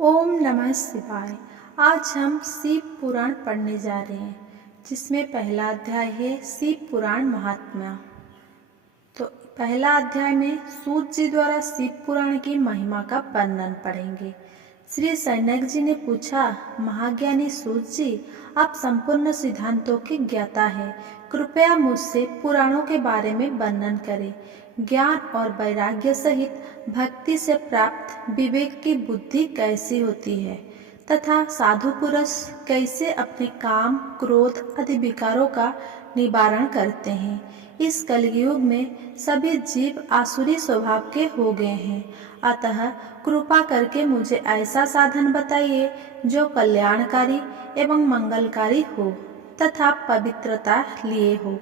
ओम नमः शिवाय। आज हम शिव पुराण पढ़ने जा रहे हैं, जिसमें पहला अध्याय है शिव पुराण महात्म्य। तो पहला अध्याय में सूत जी द्वारा शिव पुराण की महिमा का वर्णन पढ़ेंगे। श्री सैनक जी ने पूछा, महाज्ञानी सूत जी, आप संपूर्ण सिद्धांतों के ज्ञाता हैं, कृपया मुझसे पुराणों के बारे में वर्णन करें। ज्ञान और वैराग्य सहित भक्ति से प्राप्त विवेक की बुद्धि कैसी होती है तथा साधु पुरुष कैसे अपने काम, क्रोध आदि विकारों का निवारण करते हैं। इस कलयुग में सभी जीव आसुरी स्वभाव के हो गए हैं, अतः कृपा करके मुझे ऐसा साधन बताइए जो कल्याणकारी एवं मंगलकारी हो तथा पवित्रता लिए हो।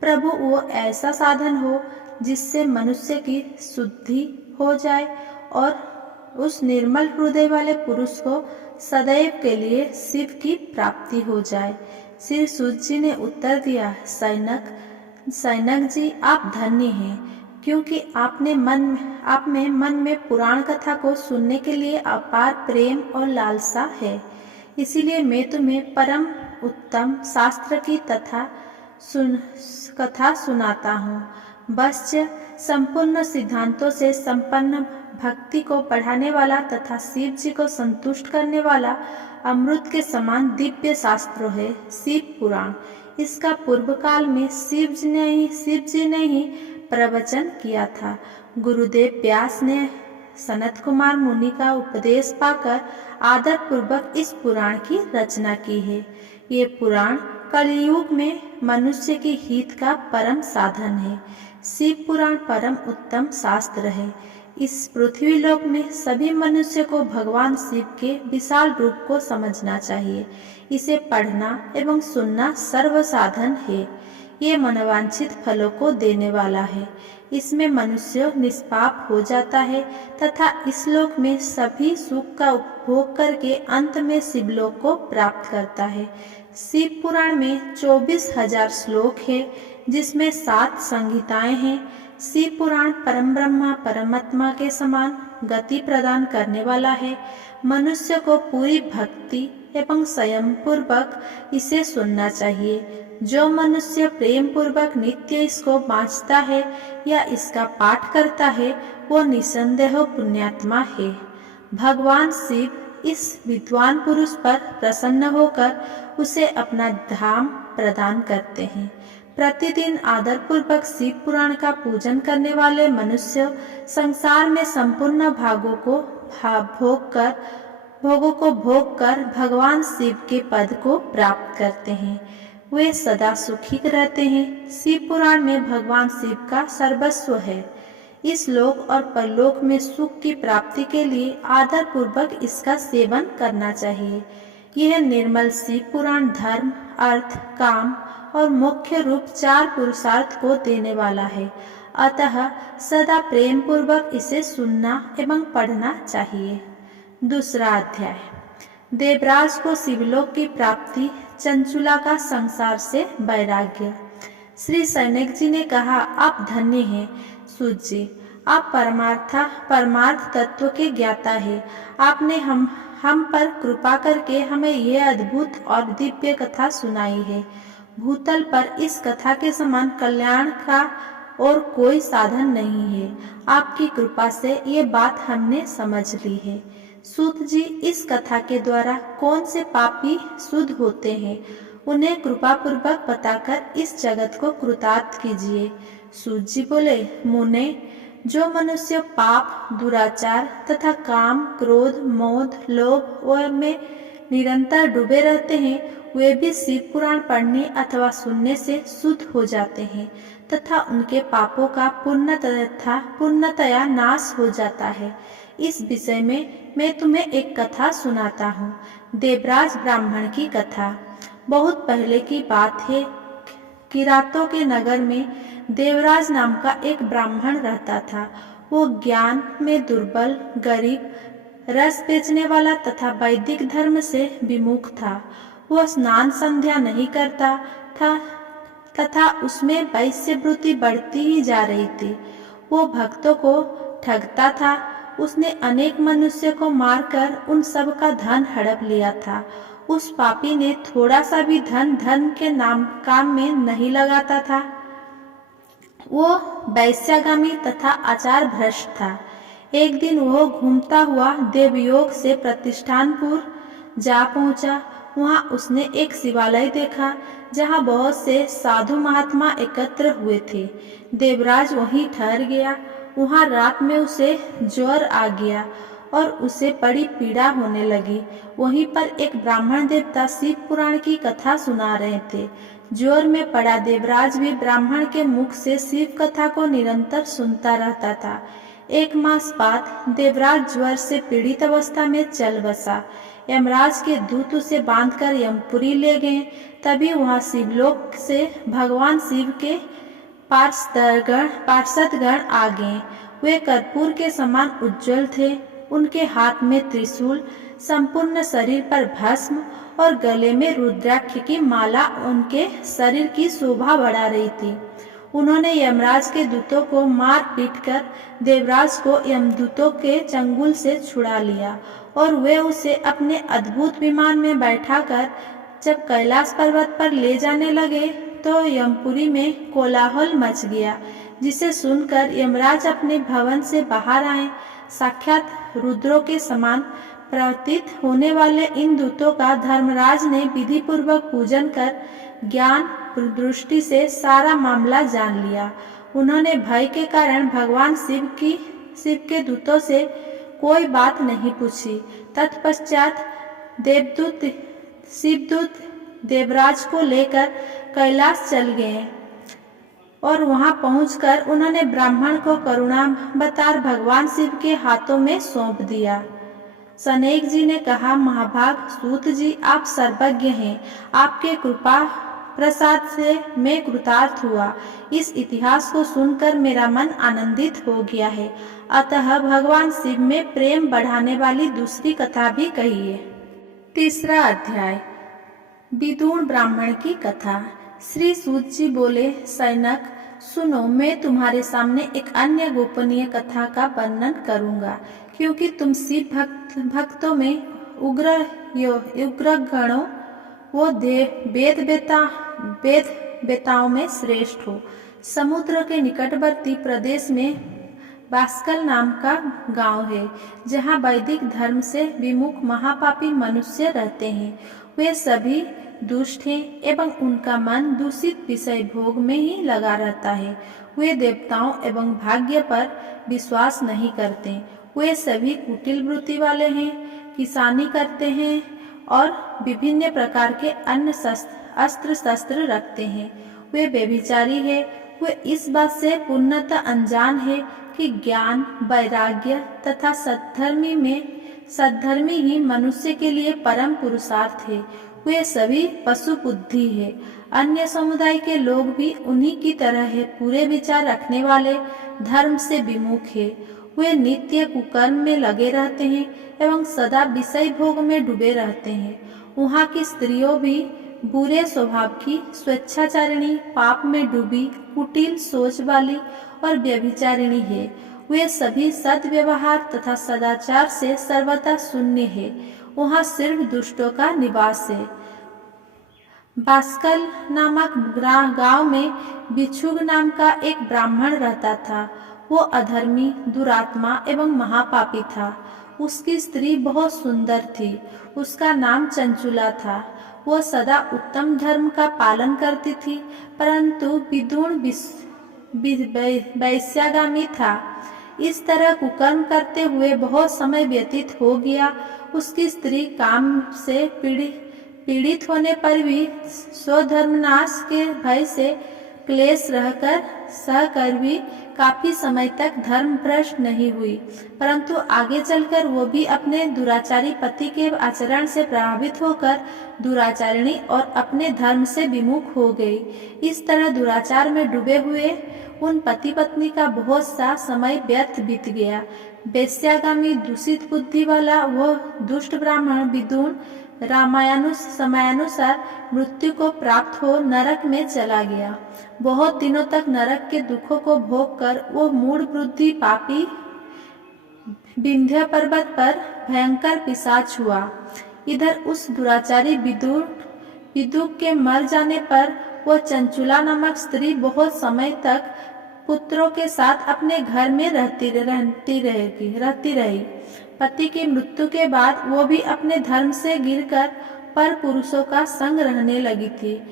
प्रभु, वो ऐसा साधन हो जिससे मनुष्य की शुद्धि हो जाए और उस निर्मल हृदय वाले पुरुष को सदैव के लिए शिव की प्राप्ति हो जाए। श्री सूत जी ने उत्तर दिया, सैनक जी, आप धन्य हैं, क्योंकि आप में मन में पुराण कथा को सुनने के लिए अपार प्रेम और लालसा है। इसीलिए मैं तुम्हें परम उत्तम शास्त्र की कथा सुनाता हूँ। वश्य संपूर्ण सिद्धांतों से संपन्न, भक्ति को बढ़ाने वाला तथा शिव जी को संतुष्ट करने वाला अमृत के समान दिव्य शास्त्र है शिव पुराण। इसका पूर्व काल में शिव जी ने ही प्रवचन किया था। गुरुदेव व्यास ने सनत कुमार मुनि का उपदेश पाकर आदर पूर्वक इस पुराण की रचना की है। ये पुराण कलयुग में मनुष्य के हित का परम साधन है। शिव पुराण परम उत्तम शास्त्र है। इस पृथ्वी लोक में सभी मनुष्य को भगवान शिव के विशाल रूप को समझना चाहिए। इसे पढ़ना एवं सुनना सर्व साधन है। ये मनोवांछित फलों को देने वाला है। इसमें मनुष्य निष्पाप हो जाता है तथा इस लोक में सभी सुख का उपभोग करके अंत में शिवलोक को प्राप्त करता है। शिव पुराण में 24,000 श्लोक है, जिसमें 7 संहिताएं हैं। शिव पुराण परम ब्रह्मा परमात्मा के समान गति प्रदान करने वाला है। मनुष्य को पूरी भक्ति एवं संयम पूर्वक इसे सुनना चाहिए। जो मनुष्य प्रेम पूर्वक नित्य इसको बाँचता है या इसका पाठ करता है, वो निसंदेह पुण्यात्मा है। भगवान शिव इस विद्वान पुरुष पर प्रसन्न होकर उसे अपना धाम प्रदान करते हैं। प्रतिदिन आदर पूर्वक शिव पुराण का पूजन करने वाले मनुष्य संसार में संपूर्ण भोगों को भोग कर भगवान शिव के पद को प्राप्त करते हैं। वे सदा सुखी रहते हैं। शिव पुराण में भगवान शिव का सर्वस्व है। इस लोक और परलोक में सुख की प्राप्ति के लिए आदर पूर्वक इसका सेवन करना चाहिए। यह निर्मल शिव पुराण धर्म, अर्थ, काम और मुख्य रूप 4 पुरुषार्थ को देने वाला है। अतः सदा प्रेम पूर्वक इसे सुनना एवं पढ़ना चाहिए। दूसरा अध्याय, देवराज को शिवलोक की प्राप्ति, चंचुला का संसार से वैराग्य। श्री सैनक जी ने कहा, आप धन्य हैं सूत जी, आप परमार्थ तत्व के ज्ञाता है। आपने हम पर कृपा करके हमें यह अद्भुत और दिव्य कथा सुनाई है। भूतल पर इस कथा के समान कल्याण का और कोई साधन नहीं है। आपकी कृपा से ये बात हमने समझ ली है। सूत जी, इस कथा के द्वारा कौन से पापी शुद्ध होते हैं, उन्हें कृपा पूर्वक बताकर इस जगत को कृतार्थ कीजिए। सूत जी बोले, मुने, जो मनुष्य पाप, दुराचार तथा काम, क्रोध, मोह, लोभ में निरंतर डूबे रहते हैं, वे भी शिव पुराण पढ़ने अथवा सुनने से शुद्ध हो जाते हैं तथा उनके पापों का पूर्णतया नाश हो जाता है। इस विषय में मैं तुम्हें एक कथा सुनाता हूँ। देवराज ब्राह्मण की कथा। बहुत पहले की बात है। किरातों के नगर में देवराज नाम का एक ब्राह्मण रहता था। वो ज्ञान में दुर्बल, गरीब, रस बेचने वाला तथा वैदिक धर्म से विमुख था। वह स्नान संध्या नहीं करता था तथा उसमें वैश्यवृत्ति बढ़ती ही जा रही थी। वो भक्तों को ठगता था। उसने अनेक मनुष्य को मारकर उन सब का धन हड़प लिया था। उस पापी ने थोड़ा सा भी धन धर्म के नाम काम में नहीं लगाता था। वो वैश्यागामी तथा आचार भ्रष्ट था। एक दिन वह घूमता हुआ देवयोग से प्रतिष्ठानपुर जा पहुंचा। वहां उसने एक शिवालय देखा जहां बहुत से साधु महात्मा एकत्र हुए थे। देवराज वहीं ठहर गया। वहां रात में उसे ज्वर आ गया और उसे बड़ी पीड़ा होने लगी। वहीं पर एक ब्राह्मण देवता शिव पुराण की कथा सुना रहे थे। ज्वर में पड़ा देवराज भी ब्राह्मण के मुख से शिव कथा को निरंतर सुनता रहता था। एक मास बाद देवराज ज्वर से पीड़ित अवस्था में चल बसा। यमराज के दूत उसे बांधकर यमपुरी ले गए। तभी वहां शिवलोक से भगवान शिव के पार्षदगण आ गए। वे कर्पूर के समान उज्जवल थे। उनके हाथ में त्रिशूल, संपूर्ण शरीर पर भस्म और गले में रुद्राक्ष की माला उनके शरीर की शोभा बढ़ा रही थी। उन्होंने यमराज के दूतों को मार पीट कर देवराज को यमदूतों के चंगुल से छुड़ा लिया और वे उसे अपने अद्भुत विमान में बैठाकर जब कैलाश पर्वत पर ले जाने लगे तो यमपुरी में कोलाहल मच गया, जिसे सुनकर यमराज अपने भवन से बाहर आए। साक्षात रुद्रों के समान प्रतीत होने वाले इन दूतों का धर्मराज ने विधि पूर्वक पूजन कर ज्ञान दृष्टि से सारा मामला जान लिया। उन्होंने भय के कारण भगवान शिव के दूतों से कोई बात नहीं पूछी। तत्पश्चात शिवदूत देवराज को लेकर कैलाश चल गए और वहां पहुंचकर उन्होंने ब्राह्मण को करुणावतार भगवान शिव के हाथों में सौंप दिया। सनेक जी ने कहा, महाभाग सूत जी, आप सर्वज्ञ हैं। आपके कृपा प्रसाद से मैं कृतार्थ हुआ। इस इतिहास को सुनकर मेरा मन आनंदित हो गया है। अतः भगवान शिव में प्रेम बढ़ाने वाली दूसरी कथा भी कहिए। तीसरा अध्याय, विदुर ब्राह्मण की कथा। श्री सूत जी बोले, सैनक सुनो, मैं तुम्हारे सामने एक अन्य गोपनीय कथा का वर्णन करूंगा, क्योंकि तुम शिव भक्तों में उग्र गणों वो वेद बेताओं में श्रेष्ठ हो। समुद्र के निकटवर्ती प्रदेश में बास्कल नाम का गांव है, जहां वैदिक धर्म से विमुख महापापी मनुष्य रहते हैं। वे सभी दुष्ट हैं एवं उनका मन दूषित विषय भोग में ही लगा रहता है। वे देवताओं एवं भाग्य पर विश्वास नहीं करते। वे सभी कुटिल वृत्ति वाले हैं, किसानी करते हैं और विभिन्न प्रकार के अन्य अस्त्र शस्त्र रखते हैं। वे व्यभिचारी है। वे इस बात से पूर्णतः अनजान है कि ज्ञान, वैराग्य तथा सद्धर्मी ही मनुष्य के लिए परम पुरुषार्थ है। वे सभी पशु बुद्धि है। अन्य समुदाय के लोग भी उन्हीं की तरह है, पूरे विचार रखने वाले, धर्म से विमुख है। वे नित्य कुकर्म में लगे रहते हैं एवं सदा विषय भोग में डूबे रहते हैं। वहाँ की स्त्रियों भी बुरे स्वभाव की, स्वेच्छाचारिणी, पाप में डूबी, कुटिल सोच वाली और व्यभिचारिणी है। वे सभी सद्व्यवहार तथा सदाचार से सर्वथा शून्य है। वहाँ सिर्फ दुष्टों का निवास है। बास्कल नामक गांव में बिच्छुग नाम का एक ब्राह्मण रहता था। वो अधर्मी, दुरात्मा एवं महापापी था। उसकी स्त्री बहुत सुंदर थी। उसका नाम चंचुला था। वो सदा उत्तम धर्म का पालन करती थी, परंतु विदुर वैश्यागामी था। इस तरह कुकर्म करते हुए बहुत समय व्यतीत हो गया। उसकी स्त्री काम से पीड़ित होने पर भी स्वधर्मनाश के भय से क्लेश सहकर भी काफी समय तक धर्म भ्रष्ट नहीं हुई, परंतु आगे चलकर वो भी अपने दुराचारी पति के आचरण से प्रभावित होकर दुराचारिणी और अपने धर्म से विमुख हो गई। इस तरह दुराचार में डूबे हुए उन पति पत्नी का बहुत सा समय व्यर्थ बीत गया। वैश्यागामी दूषित बुद्धि वाला वह दुष्ट ब्राह्मण विदुर समयानुसार मृत्यु को प्राप्त हो नरक में चला गया। बहुत दिनों तक नरक के दुखों को भोग कर वो मूढ़ बुद्धि पापी विंध्य पर्वत पर भयंकर पिशाच हुआ। इधर उस दुराचारी विदुर के मर जाने पर वह चंचुला नामक स्त्री बहुत समय तक पुत्रों के साथ अपने घर में रहती रही। पति की मृत्यु के बाद वो भी अपने धर्म से गिरकर पर पुरुषों का संग रहने लगी थी।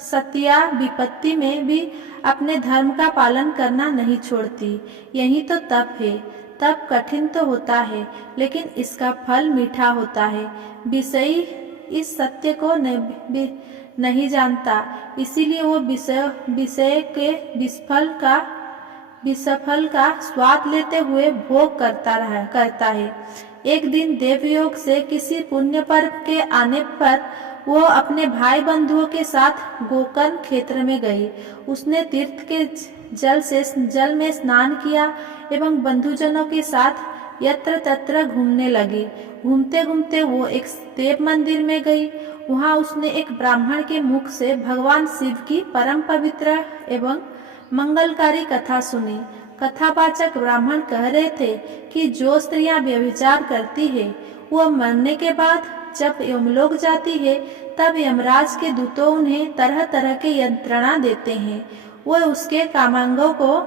सतिया विपत्ति में भी अपने धर्म का पालन करना नहीं छोड़ती। यही तो तप है। तप कठिन तो होता है, लेकिन इसका फल मीठा होता है। विषयी इस सत्य को नहीं जानता, इसीलिए वो विषय के विषफल का स्वाद लेते हुए भोग करता है। एक दिन देवयोग से किसी पुण्य पर्व के आने पर वो अपने भाई बंधुओं के साथ गोकर्ण क्षेत्र में गई। उसने तीर्थ के जल में स्नान किया एवं बंधुजनों के साथ यत्र तत्र घूमने लगी। घूमते घूमते वो एक देव मंदिर में गई। वहां उसने एक ब्राह्मण के मुख से भगवान शिव की परम पवित्र एवं मंगलकारी कथा सुनी। कथावाचक ब्राह्मण कह रहे थे कि जो स्त्रियां व्यभिचार करती है, वह मरने के बाद जब यमलोक जाती है, तब यमराज के दूतों उन्हें तरह तरह के यंत्रणा देते हैं। वह उसके कामांगों को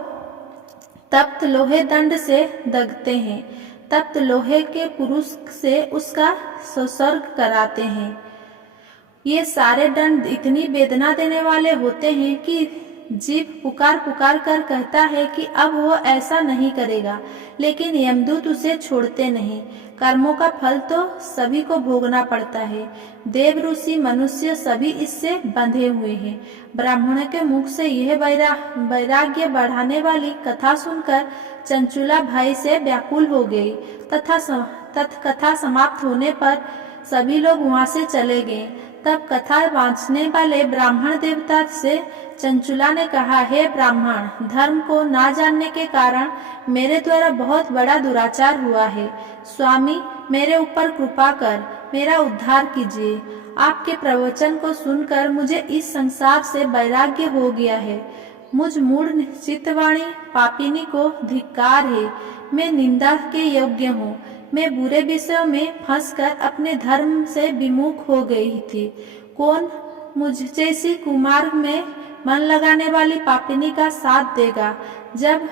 तप्त लोहे दंड से दगते हैं। तप्त लोहे के पुरुष से उसका संसर्ग कराते हैं। ये सारे दंड इतनी वेदना देने वाले होते हैं कि जीव पुकार पुकार कर कहता है कि अब वो ऐसा नहीं करेगा, लेकिन यमदूत उसे छोड़ते नहीं। कर्मों का फल तो सभी को भोगना पड़ता है। देव ऋषि मनुष्य सभी इससे बंधे हुए हैं। ब्राह्मण के मुख से यह वैराग्य बढ़ाने वाली कथा सुनकर चंचुला भय से व्याकुल हो गई कथा समाप्त होने पर सभी लोग वहां से चले गए। तब कथा वाँचने वाले ब्राह्मण देवता से चंचुला ने कहा, हे ब्राह्मण, धर्म को ना जानने के कारण मेरे द्वारा बहुत बड़ा दुराचार हुआ है। स्वामी, मेरे ऊपर कृपा कर मेरा उद्धार कीजिए। आपके प्रवचन को सुनकर मुझे इस संसार से वैराग्य हो गया है। मुझ मूढ़ चित्तवाणी पापिनी को धिक्कार है। मैं निंदा के योग्य हूँ। मैं बुरे विषयों में फंसकर अपने धर्म से विमुख हो गई थी। कौन मुझ जैसी कुमार्ग में मन लगाने वाली पापिनी का साथ देगा? जब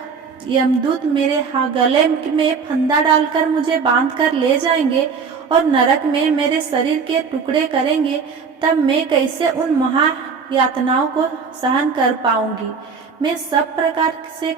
यमदूत मेरे गले में फंदा डालकर मुझे बांधकर ले जाएंगे और नरक में मेरे शरीर के टुकड़े करेंगे, तब मैं कैसे उन महा यातनाओं को सहन कर पाऊंगी? मैं सब प्रकार से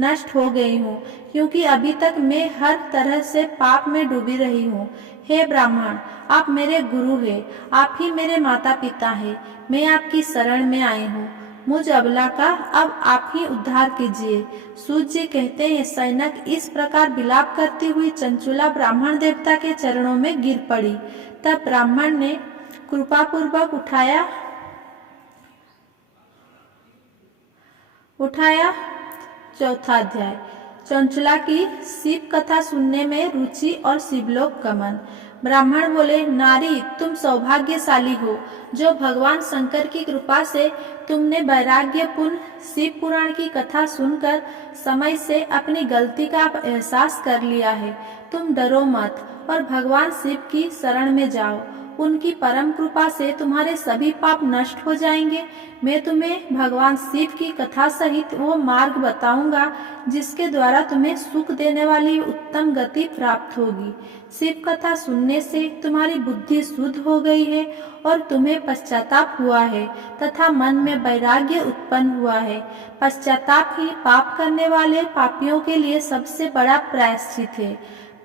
नष्ट हो गई हूँ, क्योंकि अभी तक मैं हर तरह से पाप में डूबी रही हूँ। हे ब्राह्मण, आप मेरे गुरु हैं, आप ही मेरे माता पिता हैं। मैं आपकी शरण में आई हूँ। मुझ अबला का अब आप ही उद्धार कीजिए। सूत जी कहते हैं, सैनक इस प्रकार विलाप करती हुई चंचुला ब्राह्मण देवता के चरणों में गिर पड़ी। तब ब्राह्मण ने कृपापूर्वक उठाया। चौथा अध्याय। चंचुला की शिव कथा सुनने में रुचि और शिवलोक गमन। ब्राह्मण बोले, नारी, तुम सौभाग्यशाली हो जो भगवान शंकर की कृपा से तुमने वैराग्यपूर्ण शिव पुराण की कथा सुनकर समय से अपनी गलती का एहसास कर लिया है। तुम डरो मत और भगवान शिव की शरण में जाओ। उनकी परम कृपा से तुम्हारे सभी पाप नष्ट हो जाएंगे। मैं तुम्हें भगवान शिव की कथा सहित वो मार्ग बताऊंगा जिसके द्वारा तुम्हें सुख देने वाली उत्तम गति प्राप्त होगी। शिव कथा सुनने से तुम्हारी बुद्धि शुद्ध हो गई है और तुम्हें पश्चाताप हुआ है तथा मन में वैराग्य उत्पन्न हुआ है। पश्चाताप ही पाप करने वाले पापियों के लिए सबसे बड़ा प्रायश्चित है।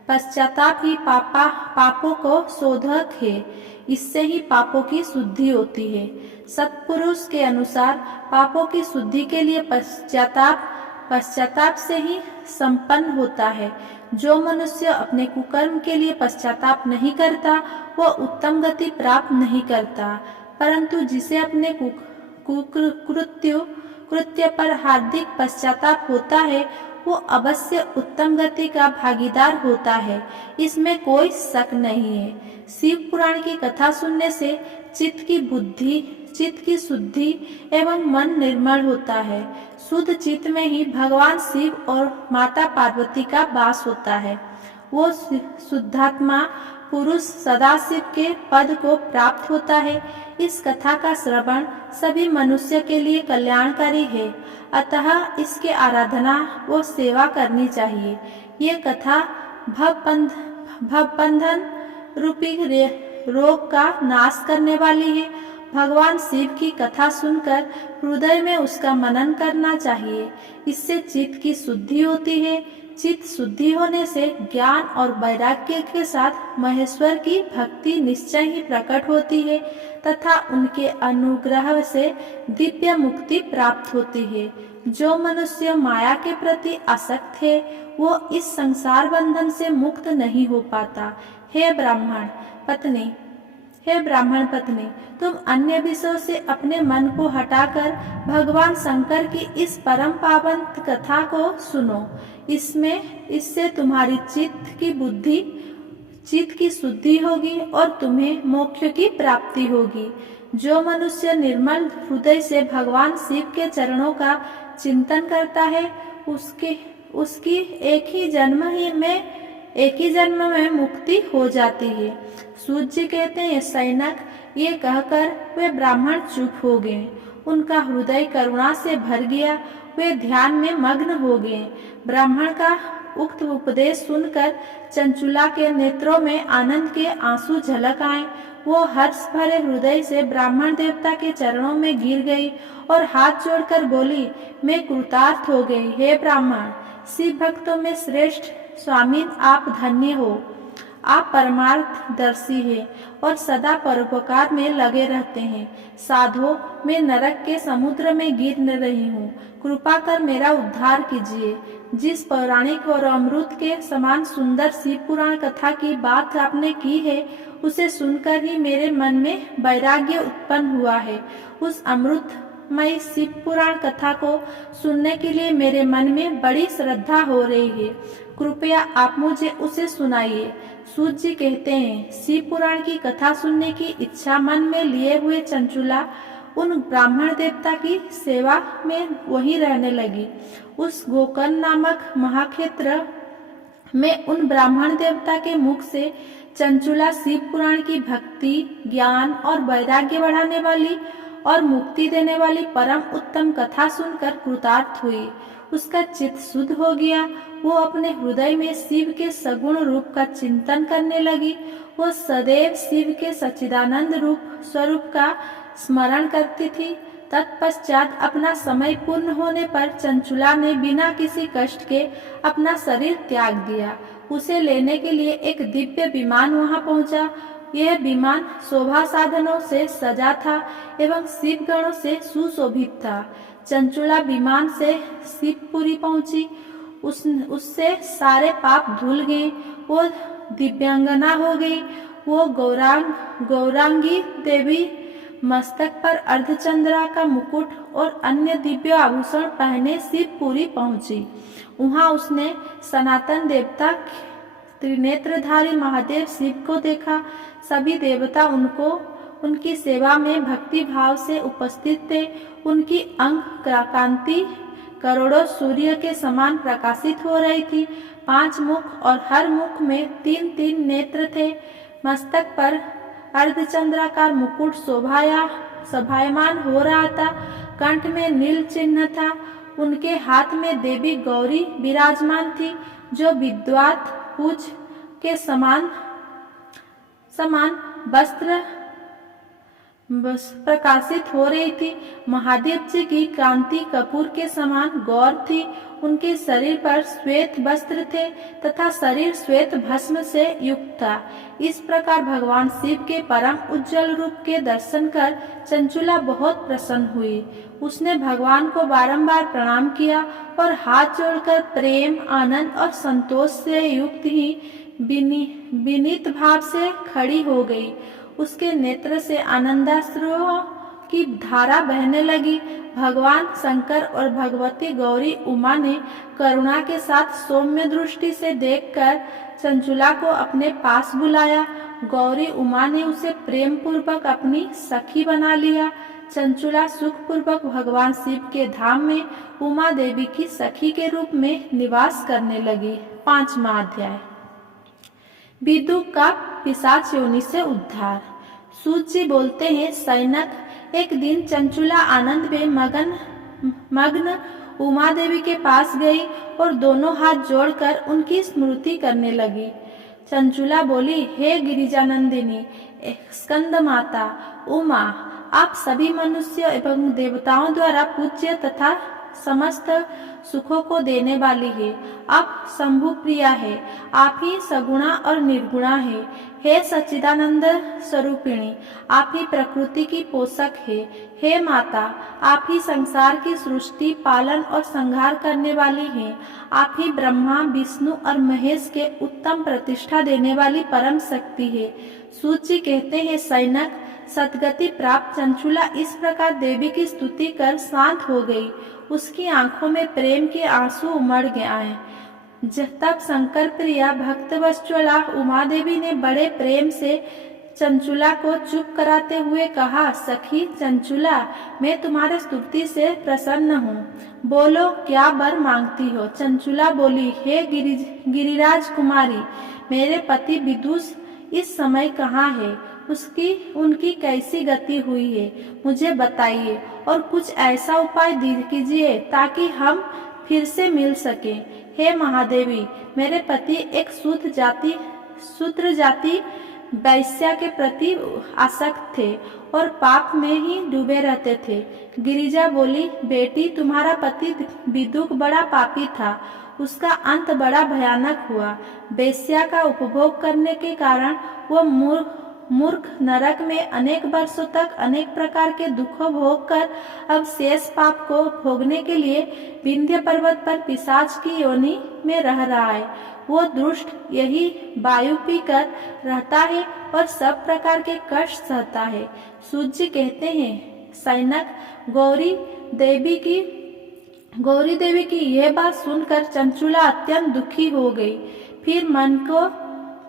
पश्चाताप ही पापों को शोधक है। इससे ही पापों की शुद्धि होती है। सत्पुरुष के अनुसार पापों की शुद्धि के लिए पश्चाताप से ही संपन्न होता है। जो मनुष्य अपने कुकर्म के लिए पश्चाताप नहीं करता, वह उत्तम गति प्राप्त नहीं करता, परंतु जिसे अपने कृत्य पर हार्दिक पश्चाताप होता है, वो अवश्य उत्तम गति का भागीदार होता है, इसमें कोई शक नहीं है। शिव पुराण की कथा सुनने से चित्त की शुद्धि एवं मन निर्मल होता है। शुद्ध चित्त में ही भगवान शिव और माता पार्वती का वास होता है। वो शुद्धात्मा पुरुष सदाशिव के पद को प्राप्त होता है। इस कथा का श्रवण सभी मनुष्य के लिए कल्याणकारी है, अतः इसके आराधना व सेवा करनी चाहिए। ये कथा भवबंधन रूपी रोग का नाश करने वाली है। भगवान शिव की कथा सुनकर हृदय में उसका मनन करना चाहिए। इससे चित्त की शुद्धि होती है। चित्त शुद्धि होने से ज्ञान और वैराग्य के साथ महेश्वर की भक्ति निश्चय ही प्रकट होती है तथा उनके अनुग्रह से दिव्य मुक्ति प्राप्त होती है। जो मनुष्य माया के प्रति आसक्त है वो इस संसार बंधन से मुक्त नहीं हो पाता। हे ब्राह्मण पत्नी, तुम अन्य विषयों से अपने मन को हटाकर भगवान शंकर की इस परम पावन कथा को सुनो। इससे तुम्हारी चित्त की शुद्धि होगी और तुम्हें मोक्ष की प्राप्ति होगी। जो मनुष्य निर्मल हृदय से भगवान शिव के चरणों का चिंतन करता है उसकी एक ही जन्म में मुक्ति हो जाती है। सूत जी कहते हैं, सैनक, ये कहकर वे ब्राह्मण चुप हो गए। उनका हृदय करुणा से भर गया। वे ध्यान में मग्न हो गए। ब्राह्मण का उक्त उपदेश सुनकर चंचुला के नेत्रों में आनंद के आंसू झलक आए। वो हर्ष भरे हृदय से ब्राह्मण देवता के चरणों में गिर गई और हाथ जोड़कर बोली, मैं कृतार्थ हो गई। हे ब्राह्मण, शिव भक्तों में श्रेष्ठ स्वामीन, आप धन्य हो। आप परमार्थदर्शी हैं और सदा परोपकार में लगे रहते हैं। साधो, मैं नरक के समुद्र में गिर न रही हूँ। कृपा कर मेरा उद्धार कीजिए। जिस पौराणिक और अमृत के समान सुंदर शिव पुराण कथा की बात आपने की है, उसे सुनकर ही मेरे मन में वैराग्य उत्पन्न हुआ है। उस अमृतमय शिव पुराण कथा को सुनने के लिए मेरे मन में बड़ी श्रद्धा हो रही है। कृपया आप मुझे उसे सुनाइए। सूत जी कहते हैं, शिव पुराण की कथा सुनने की इच्छा मन में लिए हुए चंचुला उन ब्राह्मण देवता की सेवा में वहीं रहने लगी। उस गोकर्ण नामक महाक्षेत्र में उन ब्राह्मण देवता के मुख से चंचुला शिव पुराण की भक्ति, ज्ञान और वैराग्य बढ़ाने वाली और मुक्ति देने वाली परम उत्तम कथा सुनकर कृतार्थ हुई। उसका चित्त शुद्ध हो गया। वो अपने हृदय में शिव के सगुण रूप का चिंतन करने लगी। वो सदैव शिव के सच्चिदानंद रूप स्वरूप का स्मरण करती थी। तत्पश्चात अपना समय पूर्ण होने पर चंचुला ने बिना किसी कष्ट के अपना शरीर त्याग दिया। उसे लेने के लिए एक दिव्य विमान वहां पहुंचा। यह विमान शोभा साधनों से सजा था एवं शिव गणों से सुशोभित था। चंचुला विमान से शिवपुरी पहुंची। उससे सारे पाप धुल गए। वो दिव्यांगना हो गई। वो गौरांगी देवी मस्तक पर अर्धचंद्रा का मुकुट और अन्य दिव्य आभूषण पहने शिवपुरी पहुंची। वहां उसने सनातन देवता त्रिनेत्रधारी महादेव शिव को देखा। सभी देवता उनकी सेवा में भक्ति भाव से उपस्थित थे। उनकी अंग कांति करोड़ों सूर्य के समान प्रकाशित हो रही थी। 5 मुख और हर मुख में 3-3 नेत्र थे। मस्तक पर अर्धचंद्राकार मुकुट शोभायमान हो रहा था। कंठ में नील चिन्ह था। उनके हाथ में देवी गौरी विराजमान थी, जो विद्वात पूज के समान वस्त्र प्रकाशित हो रही थी। महादेव जी की कांति कपूर के समान गौर थी। उनके शरीर पर श्वेत वस्त्र थे तथा शरीर श्वेत भस्म से युक्त था। इस प्रकार भगवान शिव के परम उज्जवल रूप के दर्शन कर चंचुला बहुत प्रसन्न हुई। उसने भगवान को बारंबार प्रणाम किया और हाथ जोड़कर प्रेम, आनंद और संतोष से युक्त ही विनीत भाव से खड़ी हो गई। उसके नेत्र से आनंदाश्रुओं की धारा बहने लगी। भगवान शंकर और भगवती गौरी उमा ने करुणा के साथ सौम्य दृष्टि से देखकर चंचुला को अपने पास बुलाया। गौरी उमा ने उसे प्रेम पूर्वक अपनी सखी बना लिया। चंचुला सुखपूर्वक भगवान शिव के धाम में उमा देवी की सखी के रूप में निवास करने लगी। 5वां अध्याय, विदुक का पिशाच योनि से उद्धार। सूत जी बोलते हैं, सैनक, एक दिन चंचुला आनंद में मग्न उमा देवी के पास गई और दोनों हाथ जोड़कर उनकी स्मृति करने लगी। चंचुला बोली, हे गिरिजानंदिनी, स्कंद माता उमा, आप सभी मनुष्य एवं देवताओं द्वारा पूज्य तथा समस्त सुखों को देने वाली है। आप शंभु प्रिया है, आप ही सगुणा और निर्गुणा है। हे सच्चिदानंद स्वरूपिणी, आप ही प्रकृति की पोषक है। हे माता, आप ही संसार की सृष्टि, पालन और संहार करने वाली हैं। आप ही ब्रह्मा, विष्णु और महेश के उत्तम प्रतिष्ठा देने वाली परम शक्ति है। सूत जी कहते हैं, सैनक, सद्गति प्राप्त चंचुला इस प्रकार देवी की स्तुति कर शांत हो गई। उसकी आंखों में प्रेम के आंसू उमड़ गए। तब शंकर प्रिया भक्तवत्सला उमा देवी ने बड़े प्रेम से चंचुला को चुप कराते हुए कहा, सखी चंचुला, मैं तुम्हारे स्तुति से प्रसन्न हूँ। बोलो, क्या वर मांगती हो? चंचुला बोली, हे गिरिराज कुमारी, मेरे पति विदुष इस समय कहाँ है? उनकी कैसी गति हुई है, मुझे बताइए और कुछ ऐसा उपाय कीजिए ताकि हम फिर से मिल सके। हे महादेवी, मेरे पति एक शूद्र जाति वैश्या के प्रति आसक्त थे और पाप में ही डूबे रहते थे। गिरिजा बोली, बेटी, तुम्हारा पति विदुक बड़ा पापी था, उसका अंत बड़ा भयानक हुआ। वैश्या का उपभोग करने के कारण वह मूर्ख नरक में अनेक वर्षों तक अनेक प्रकार के दुखों भोग कर अब शेष पाप को भोगने के लिए विंध्य पर्वत पर पिशाच की योनि में रह रहा है। वो दुष्ट यही वायु पीकर रहता है और सब प्रकार के कष्ट सहता है। सूर्य कहते हैं, सैनक, गौरी देवी की यह बात सुनकर चंचुला अत्यंत दुखी हो गई। फिर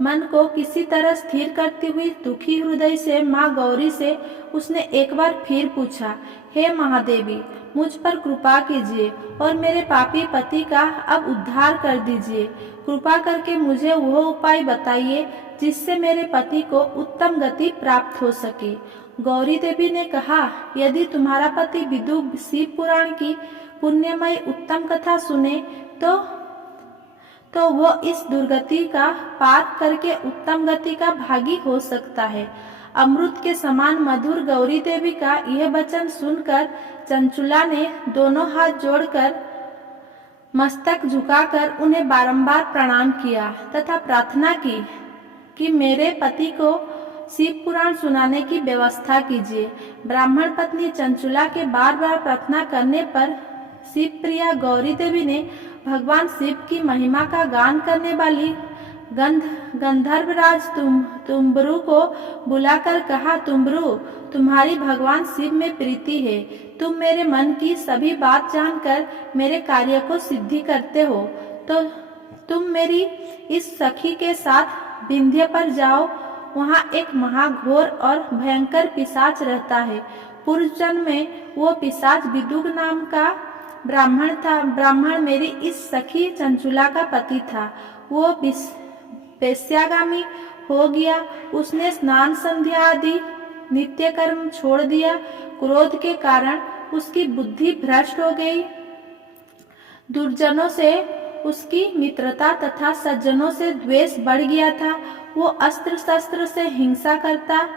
मन को किसी तरह स्थिर करती हुई दुखी हृदय से माँ गौरी से उसने एक बार फिर पूछा, हे महादेवी, मुझ पर कृपा कीजिए और मेरे पापी पति का अब उद्धार कर दीजिए। कृपा करके मुझे वह उपाय बताइए जिससे मेरे पति को उत्तम गति प्राप्त हो सके। गौरी देवी ने कहा, यदि तुम्हारा पति विदुक शिव पुराण की पुण्यमय उत्तम कथा सुने तो वो इस दुर्गति का पार करके उत्तम गति का भागी हो सकता है। अमृत के समान मधुर गौरी देवी का यह वचन सुनकर चंचुला ने दोनों हाथ जोड़कर मस्तक झुकाकर उन्हें बारंबार प्रणाम किया तथा प्रार्थना की कि मेरे पति को शिव पुराण सुनाने की व्यवस्था कीजिए। ब्राह्मण पत्नी चंचुला के बार बार प्रार्थना करने पर शिव प्रिया गौरी देवी ने भगवान शिव की महिमा का गान करने वाली गंधर्वराज तुम्बरु को बुलाकर कहा, तुम्बरु, तुम्हारी भगवान शिव में प्रीति है। तुम मेरे मन की सभी बात जानकर मेरे कार्य को सिद्धि करते हो, तो तुम मेरी इस सखी के साथ विंध्य पर जाओ। वहाँ एक महाघोर और भयंकर पिशाच रहता है। पूर्व जन्म में वो पिशाच विदुक नाम का ब्राह्मण था। ब्राह्मण मेरी इस सखी चंचुला का पति था। वो वेश्यागामी हो गया। उसने स्नान संध्या आदि नित्य कर्म छोड़ दिया। क्रोध के कारण उसकी बुद्धि भ्रष्ट हो गई। दुर्जनों से उसकी मित्रता तथा सज्जनों से द्वेष बढ़ गया था। वो अस्त्र शस्त्र से हिंसा करता,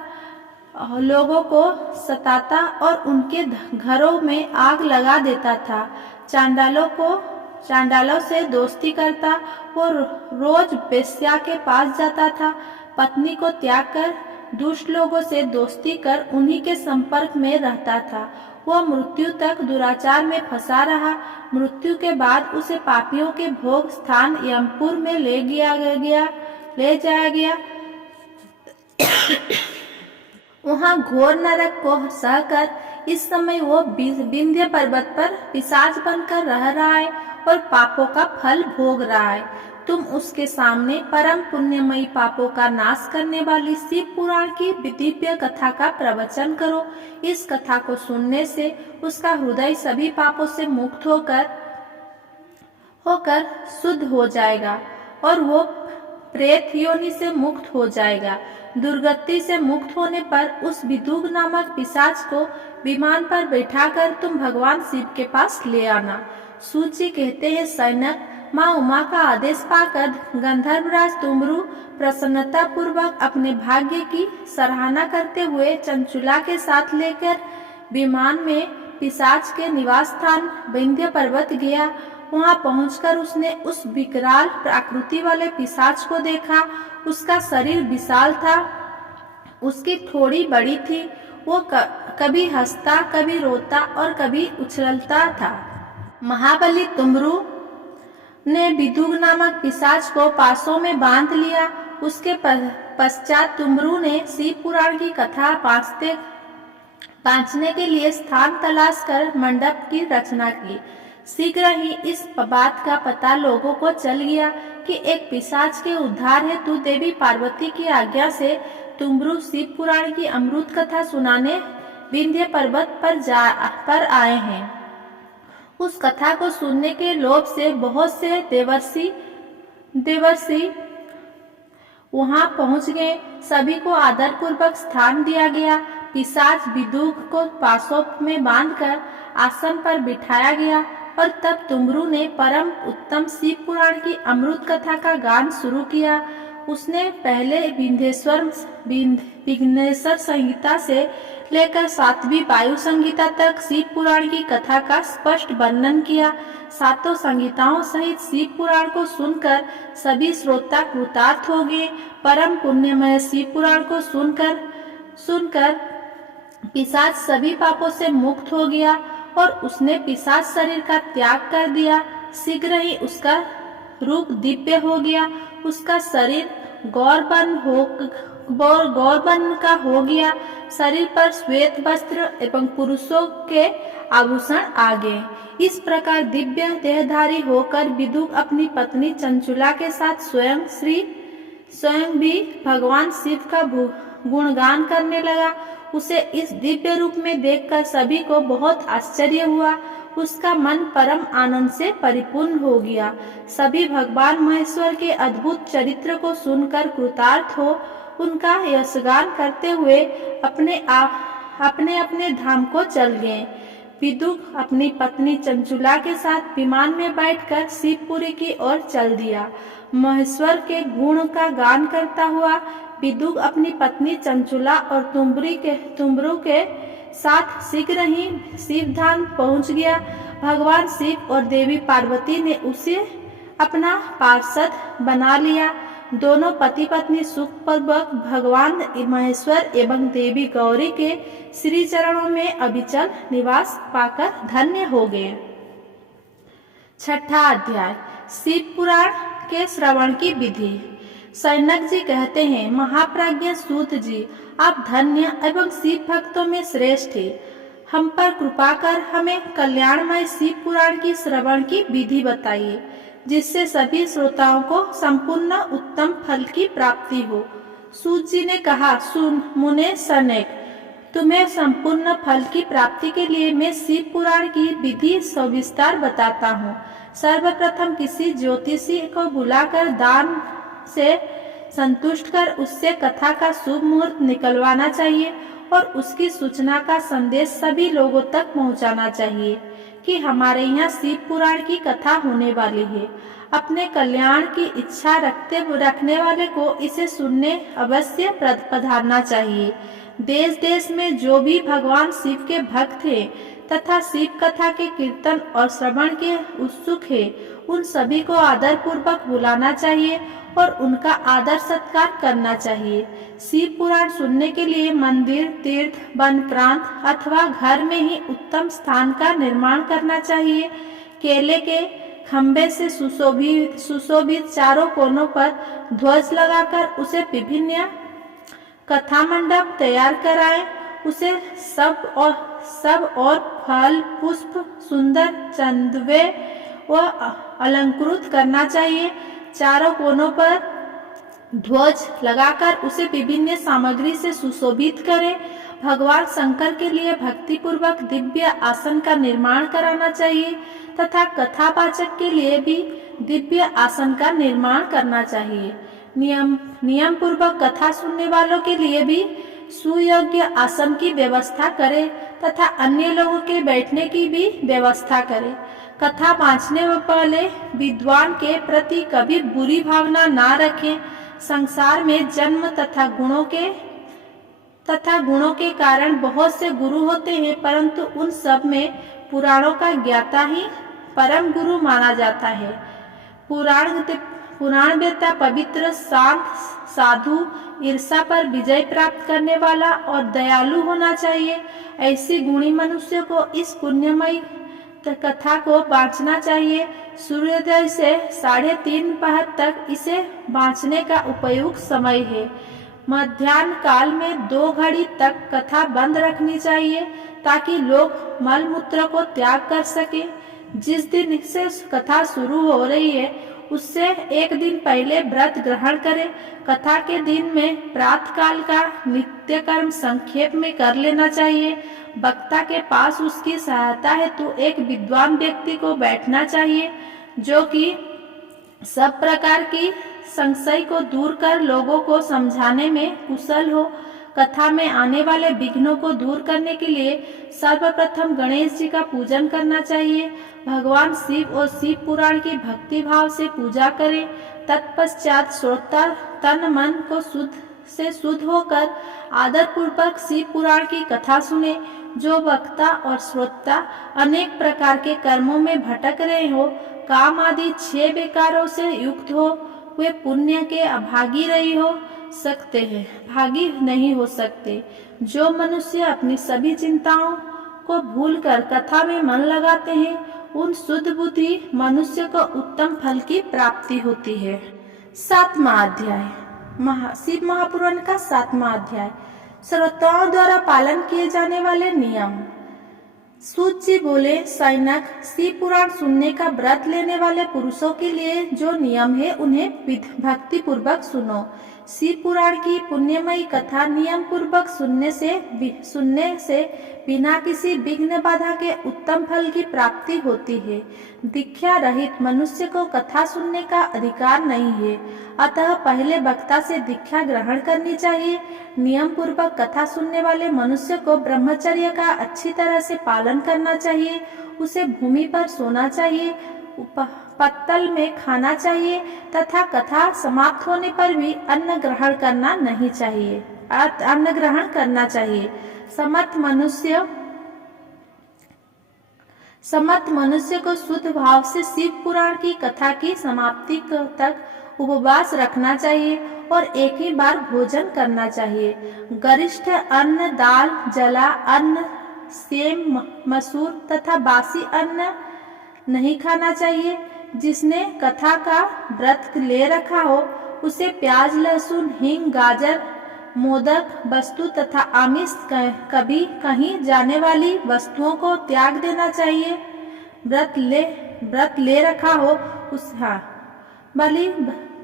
लोगों को सताता और उनके घरों में आग लगा देता था। चांडालों से दोस्ती करता। वो रोज वेश्या के पास जाता था। पत्नी को त्याग कर दुष्ट लोगों से दोस्ती कर उन्हीं के संपर्क में रहता था। वह मृत्यु तक दुराचार में फंसा रहा। मृत्यु के बाद उसे पापियों के भोग स्थान यमपुर में ले जाया गया। वहाँ घोर नरक को सहकर इस समय वो विंध्य पर्वत पर पिशाच बनकर रह रहा है और पापों का फल भोग रहा है। तुम उसके सामने परम पुण्यमयी पापों का नाश करने वाली शिव पुराण की दिव्य कथा का प्रवचन करो। इस कथा को सुनने से उसका हृदय सभी पापों से मुक्त होकर शुद्ध हो जाएगा और वो प्रेत योनि से मुक्त हो जाएगा। दुर्गति से मुक्त होने पर उस विदुग नामक पिशाच को विमान पर बैठाकर तुम भगवान शिव के पास ले आना। सूत जी कहते हैं, सैनक, माँ उमा का आदेश पाकर गंधर्वराज तुमरु प्रसन्नता पूर्वक अपने भाग्य की सराहना करते हुए चंचुला के साथ लेकर विमान में पिशाच के निवास स्थान विंध्य पर्वत गया। वहां पहुंचकर उसने उस विकराल प्रकृति वाले पिशाच को देखा। उसका शरीर विशाल था, उसकी ठोड़ी बड़ी थी। वो कभी हंसता, कभी रोता और कभी उछलता था। महाबली तुमरु ने विदुग नामक पिशाच को पासों में बांध लिया। उसके पश्चात तुमरु ने शिव पुराण की कथा बांचने के लिए स्थान तलाश कर मंडप की रचना की। शीघ्र ही इस बात का पता लोगों को चल गया कि एक पिशाच के उद्धार हेतु देवी पार्वती की आज्ञा से तुमरु शिव पुराण की अमृत कथा सुनाने विंध्य पर्वत पर आए हैं। उस कथा को सुनने के लोभ से बहुत से देवर्षि वहां पहुंच गए। सभी को आदर पूर्वक स्थान दिया गया। पिशाच विदुग को पासों में बांधकर आसन पर बिठाया गया और तब तुमरु ने परम उत्तम शिव पुराण की अमृत कथा का गान शुरू किया। उसने पहले विघ्नेश्वर संहिता से लेकर 7वीं वायु संहिता तक शिव पुराण की कथा का स्पष्ट वर्णन किया। सातों संहिताओं सहित शिव पुराण को सुनकर सभी श्रोता कृतार्थ हो गए। परम पुण्यमय शिव पुराण को सुनकर पिशाच सभी पापों से मुक्त हो गया और उसने पिशाच शरीर का त्याग कर दिया। शीघ्र ही उसका रूप दिव्य हो गया। उसका शरीर गौरवर्ण का हो गया। शरीर पर श्वेत वस्त्र एवं पुरुषों के आभूषण आ गए। इस प्रकार दिव्य देहधारी होकर विदुग अपनी पत्नी चंचुला के साथ स्वयं भी भगवान शिव का गुणगान करने लगा। उसे इस दिव्य रूप में देखकर सभी को बहुत आश्चर्य हुआ। उसका मन परम आनंद से परिपूर्ण हो गया। सभी भगवान महेश्वर के अद्भुत चरित्र को सुनकर कृतार्थ हो उनका यशगान करते हुए अपने धाम को चल गए। विदुग अपनी पत्नी चंचुला के साथ विमान में बैठकर शिवपुरी की ओर चल दिया। महेश्वर के गुण का गान करता हुआ विदुग अपनी पत्नी चंचुला और तुमरु के साथ शीघ्र ही शिवधाम पहुंच गया। भगवान शिव और देवी पार्वती ने उसे अपना पार्षद बना लिया। दोनों पति पत्नी सुखपूर्वक भगवान महेश्वर एवं देवी गौरी के श्री चरणों में अविचल निवास पाकर धन्य हो गए। छठा अध्याय, शिव पुराण के श्रवण की विधि। सैनक जी कहते हैं, महाप्राज्ञ सूत जी, आप धन्य एवं शिव भक्तों में श्रेष्ठ हैं। हम पर कृपा कर हमें कल्याणमय शिव पुराण की श्रवण की विधि बताइए, जिससे सभी श्रोताओं को संपूर्ण उत्तम फल की प्राप्ति हो। सूत जी ने कहा, सुन मुने सैनक, तुम्हें संपूर्ण फल की प्राप्ति के लिए मैं शिव पुराण की विधि सविस्तार बताता हूँ। सर्वप्रथम किसी ज्योतिषी को बुलाकर दान से संतुष्ट कर उससे कथा का शुभ मुहूर्त निकलवाना चाहिए और उसकी सूचना का संदेश सभी लोगों तक पहुंचाना चाहिए कि हमारे यहाँ शिव पुराण की कथा होने वाली है। अपने कल्याण की इच्छा रखने वाले को इसे सुनने अवश्य पधारना चाहिए। देश देश में जो भी भगवान शिव के भक्त हैं तथा शिव कथा के कीर्तन और श्रवण के उत्सुक हैं, उन सभी को आदर पूर्वक बुलाना चाहिए और उनका आदर सत्कार करना चाहिए। शिव पुराण सुनने के लिए मंदिर, तीर्थ, वन प्रांत अथवा घर में ही उत्तम स्थान का निर्माण करना चाहिए। केले के खंबे से सुशोभित चारों कोनों पर ध्वज लगाकर उसे विभिन्न कथा मंडप तैयार कराएं। उसे सब और फल पुष्प सुंदर चंदवे व अलंकृत करना चाहिए। चारों कोनों पर ध्वज लगाकर उसे विभिन्न सामग्री से सुशोभित करें। भगवान शंकर के लिए भक्ति पूर्वक दिव्य आसन का निर्माण कराना चाहिए तथा कथावाचक के लिए भी दिव्य आसन का निर्माण करना चाहिए। नियम पूर्वक कथा सुनने वालों के लिए भी सुयोग्य आसन की व्यवस्था करें तथा अन्य लोगों के बैठने की भी व्यवस्था करें। कथा वाचने वाले विद्वान के प्रति कभी बुरी भावना ना रखें। संसार में जन्म तथा गुणों के कारण बहुत से गुरु होते हैं, परंतु उन सब में पुराणों का ज्ञाता ही परम गुरु माना जाता है। पुराण वेत्ता पवित्र, शांत, साधु, ईर्षा पर विजय प्राप्त करने वाला और दयालु होना चाहिए। ऐसी गुणी मनुष्य को इस पुण्यमयी कथा को बाँचना चाहिए। सूर्योदय से 3:30 पहर तक इसे बाँचने का उपयुक्त समय है। मध्याह्न काल में 2 घड़ी तक कथा बंद रखनी चाहिए ताकि लोग मल मूत्र को त्याग कर सके। जिस दिन से कथा शुरू हो रही है उससे एक दिन पहले व्रत ग्रहण करें। कथा के दिन में प्रातः काल का नित्य कर्म संक्षेप में कर लेना चाहिए। वक्ता के पास उसकी सहायता हेतु एक विद्वान व्यक्ति को बैठना चाहिए जो कि सब प्रकार की संशय को दूर कर लोगों को समझाने में कुशल हो। कथा में आने वाले विघ्नों को दूर करने के लिए सर्वप्रथम गणेश जी का पूजन करना चाहिए। भगवान शिव और शिव पुराण की भक्ति भाव से पूजा करें। तत्पश्चात श्रोता तन मन को शुद्ध होकर आदर पूर्वक शिव पुराण की कथा सुने। जो वक्ता और श्रोता अनेक प्रकार के कर्मों में भटक रहे हो, काम आदि 6 विकारों से युक्त हो, वे पुण्य के अभागी भागी नहीं हो सकते। जो मनुष्य अपनी सभी चिंताओं को भूलकर कथा में मन लगाते हैं, उन शुद्ध बुद्धि मनुष्य को उत्तम फल की प्राप्ति होती है। 7वां अध्याय शिव महापुराण का 7वां अध्याय श्रोताओं द्वारा पालन किए जाने वाले नियम। सूत जी बोले, सैनक, शिव पुराण सुनने का व्रत लेने वाले पुरुषों के लिए जो नियम है उन्हें भक्ति पूर्वक सुनो। शिव पुराण की पुण्यमयी कथा नियम पूर्वक सुनने से बिना किसी विघ्न बाधा के उत्तम फल की प्राप्ति होती है। दीक्षा रहित मनुष्य को कथा सुनने का अधिकार नहीं है, अतः पहले वक्ता से दीक्षा ग्रहण करनी चाहिए। नियम पूर्वक कथा सुनने वाले मनुष्य को ब्रह्मचर्य का अच्छी तरह से पालन करना चाहिए। उसे भूमि पर सोना चाहिए, पत्तल में खाना चाहिए तथा कथा समाप्त होने पर भी अन्न ग्रहण करना चाहिए। समर्थ मनुष्य को शुद्ध भाव से शिव पुराण की कथा की समाप्ति तक उपवास रखना चाहिए और एक ही बार भोजन करना चाहिए। गरिष्ठ अन्न, दाल, जला अन्न, सेम, मसूर तथा बासी अन्न नहीं खाना चाहिए। जिसने कथा का व्रत ले रखा हो उसे प्याज, लहसुन, हींग, गाजर, मोदक वस्तु तथा आमिष कभी कहीं जाने वाली वस्तुओं को त्याग देना चाहिए। व्रत ले रखा हो वाली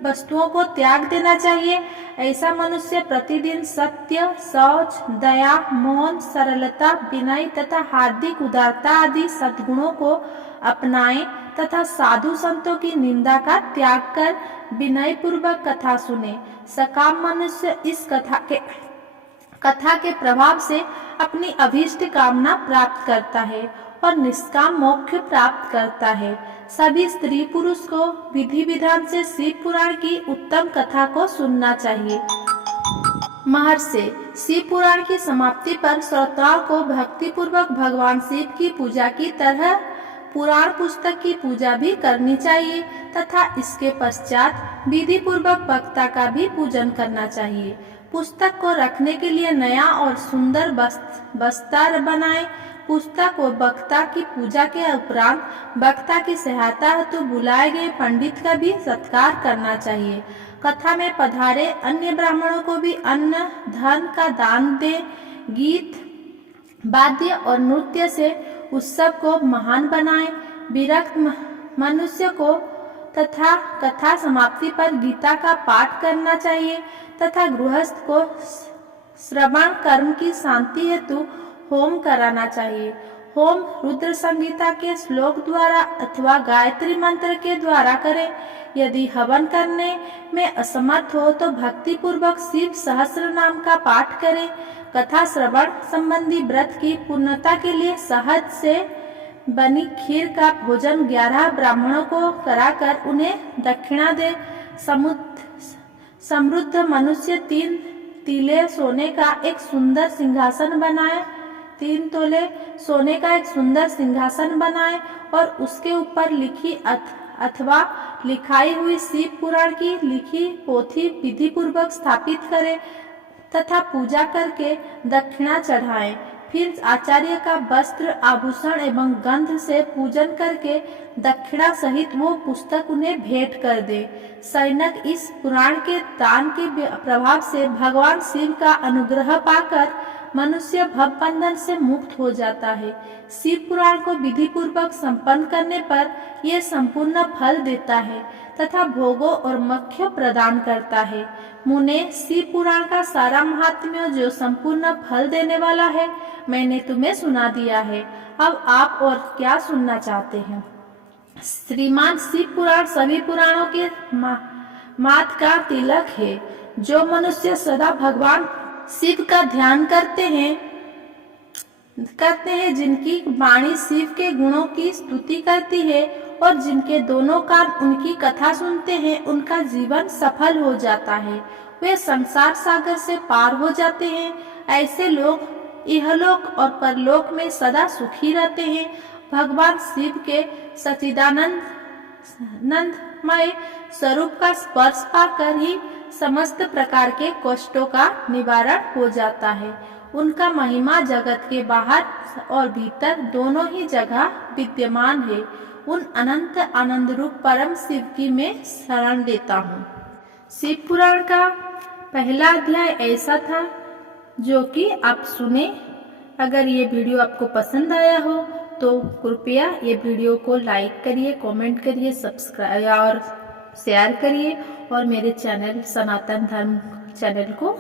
वस्तुओं को त्याग देना चाहिए। ऐसा मनुष्य प्रतिदिन सत्य, शौच, दया, मौन, सरलता, विनय तथा हार्दिक उदारता आदि सद्गुणों को अपनाए तथा साधु संतों की निंदा का त्याग कर विनय पूर्वक कथा सुने। सकाम मनुष्य इस कथा के प्रभाव से अपनी अभीष्ट कामना प्राप्त करता है और निष्काम मोक्ष प्राप्त करता है। सभी स्त्री पुरुष को विधि विधान से शिव पुराण की उत्तम कथा को सुनना चाहिए। महर्षि, शिव पुराण की समाप्ति पर श्रोताओं को भक्ति पूर्वक भगवान शिव की पूजा की तरह पुराण पुस्तक की पूजा भी करनी चाहिए तथा इसके पश्चात विधि पूर्वक वक्ता का भी पूजन करना चाहिए। पुस्तक को रखने के लिए नया और सुंदर बस्ता बनाएं। पुस्तक व वक्ता की पूजा के उपरांत वक्ता की सहायता हेतु बुलाए गए पंडित का भी सत्कार करना चाहिए। कथा में पधारे अन्य ब्राह्मणों को भी अन्न धन का दान दें। गीत वाद्य और नृत्य से उत्सव को महान बनाएं। विरक्त मनुष्य को तथा कथा समाप्ति पर गीता का पाठ करना चाहिए तथा गृहस्थ को श्रवण कर्म की शांति हेतु होम कराना चाहिए। होम रुद्र संगीता के श्लोक द्वारा अथवा गायत्री मंत्र के द्वारा करें। यदि हवन करने में असमर्थ हो तो भक्ति पूर्वक शिव सहस्त्र नाम का पाठ करें। कथा श्रवण संबंधी व्रत की पूर्णता के लिए शहद से बनी खीर का भोजन 11 ब्राह्मणों को कराकर उन्हें दक्षिणा दे। समृद्ध मनुष्य 3 तीले सोने का एक सुंदर सिंहासन बनाए। 3 तोले सोने का एक सुंदर सिंहासन बनाए और उसके ऊपर लिखी अथवा लिखाई हुई शिव पुराण की लिखी पोथी विधि पूर्वक स्थापित करें तथा पूजा करके दक्षिणा चढ़ाएं। फिर आचार्य का वस्त्र आभूषण एवं गंध से पूजन करके दक्षिणा सहित वो पुस्तक उन्हें भेंट कर दे। सैनक इस पुराण के दान के प्रभाव से भगवान शिव का अनुग्रह पाकर मनुष्य भव बंधन से मुक्त हो जाता है। शिव पुराण को विधि पूर्वक संपन्न करने पर यह संपूर्ण फल देता है तथा भोगों और मोक्ष प्रदान करता है। मुने, शिव पुराण का सारा महात्म्य जो संपूर्ण फल देने वाला है मैंने तुम्हें सुना दिया है। अब आप और क्या सुनना चाहते हैं? श्रीमान शिव पुराण सभी पुराणों के मात का तिलक है। जो मनुष्य सदा भगवान शिव का ध्यान करते हैं, जिनकी वाणी शिव के गुणों की स्तुति करती है और जिनके दोनों कान उनकी कथा सुनते हैं, उनका जीवन सफल हो जाता है। वे संसार सागर से पार हो जाते हैं। ऐसे लोग इहलोक और परलोक में सदा सुखी रहते हैं। भगवान शिव के सच्चिदानंदमय स्वरूप का स्पर्श पाकर ही समस्त प्रकार के कष्टों का निवारण हो जाता है। उनका महिमा जगत के बाहर और भीतर दोनों ही जगह विद्यमान है। उन अनंत आनंद रूप परम शिव की मैं शरण लेता हूँ। शिव पुराण का पहला अध्याय ऐसा था जो कि आप सुने। अगर ये वीडियो आपको पसंद आया हो तो कृपया ये वीडियो को लाइक करिए, कमेंट करिए, सब्सक्राइब और शेयर करिए और मेरे चैनल सनातन धर्म चैनल को